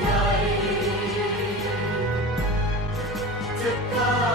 ใหญ่จะก้า